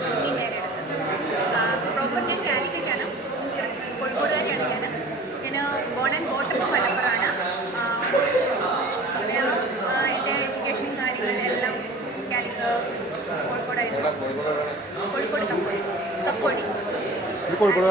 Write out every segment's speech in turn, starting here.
Shini മേരെടുത്ത് proper ഞാൻ. കാലിക്കറ്റാണ് കോഴിക്കോടുകാരിയാണ് ഞാൻ ഞാൻ ബോൺ ബോട്ടപ്പ് മലപ്പുറമാണ് എന്റെ എഡ്യൂക്കേഷൻ കാര്യങ്ങളെല്ലാം കോഴിക്കോടായിരുന്നു. കോഴിക്കോട് തപ്പോടി തപ്പോടി കോഴിക്കോട്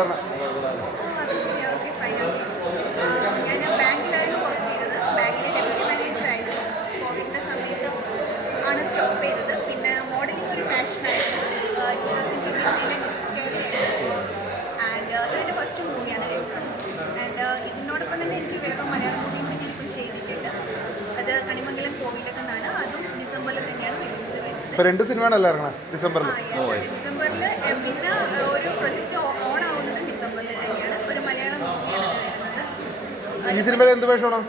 കോവിലൊക്കെ നിന്നാണ് അതും ഡിസംബറിൽ തന്നെയാണ് റിലീസ് വരുന്നത്. രണ്ട് സിനിമയാണല്ലോ ഇറങ്ങണേ? ഡിസംബറിൽ ഡിസംബറിൽ പിന്നെ ഒരു പ്രൊജക്ട് ഓൺ ആവുന്നത് ഡിസംബറിൽ തന്നെയാണ്. ഒരു മലയാളം മൂവിയാണ് വരുന്നത്. ഈ സിനിമയിൽ എന്ത് വേഷമാണോ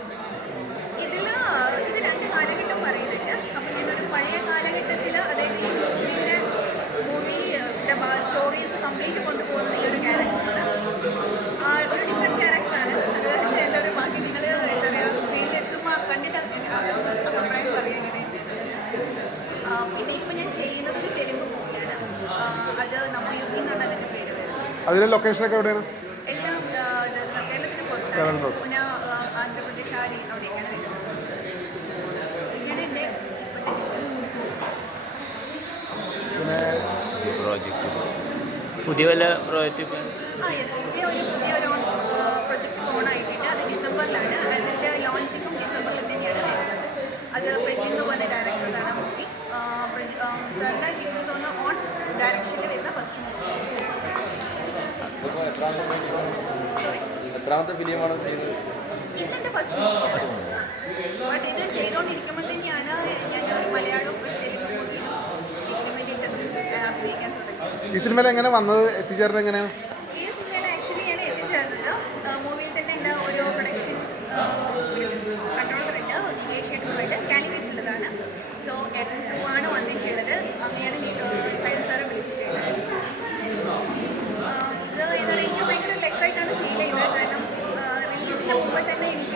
ഡീറ്റെയിൽസ് ഒക്കെ എവിടെയാണ്? പുതിയ വല്ല പ്രോജക്റ്റ് പുതിയ ഒരു പുതിയ ഒരു പ്രൊജക്ട് ഓൺ ആയിട്ടുണ്ട്. അത് ഡിസംബറിലാണ്. അതിന്റെ ലോഞ്ചിങ്ങും ഡിസംബറിൽ തന്നെയാണ് വരുന്നത്. അത് പ്രജിൻ എന്ന് പറഞ്ഞ ഡയറക്ടറാണ് മൂവി സാറിന്റെ എനിക്ക് തോന്നുന്നു ഓൺ മൂവി എത്രാമത്തെ ഫിലിമാണ് ചെയ്യുന്നത്? ഇതെന്റെ ഫസ്റ്റ് മൂവി ബട്ട് ഇത് ചെയ്തുകൊണ്ടിരിക്കുമ്പോൾ തന്നെയാണ് ഞാൻ ഒരു മലയാളം ഒരു തെലുങ്ക് മൂവിയിലും ഇതിനു വേണ്ടിയിട്ട് അഭിനയിക്കാൻ തുടങ്ങി ഈ സിനിമയിൽ എങ്ങനെ വന്നത്? എത്തിച്ചേർന്നത് എങ്ങനെയാണ്?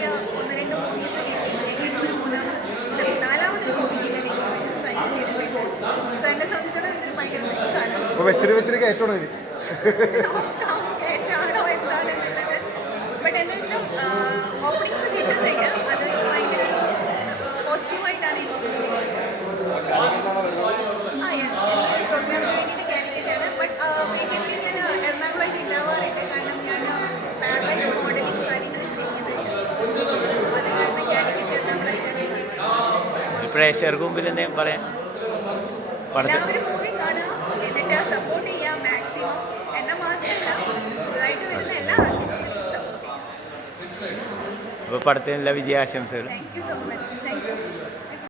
എനിക്ക് ഒന്ന് രണ്ട് മൂവീസ് കിട്ടി. ഒരു മൂന്നാമത് നാലാമതൊരു മൂവിക്ക് ഞാൻ വീണ്ടും സൈൻ ചെയ്തിട്ടുണ്ട് സോ എന്നെ സംബന്ധിച്ചിടത്തോളം ഇതൊരു ഭയങ്കര വെച്ചിട്ട് അപ്പോൾ വരുന്ന മുമ്പിൽ എന്തെങ്കിലും പറയാം പടത്തിൽ. അപ്പോൾ പടത്തിനുള്ള വിജയാശംസകൾ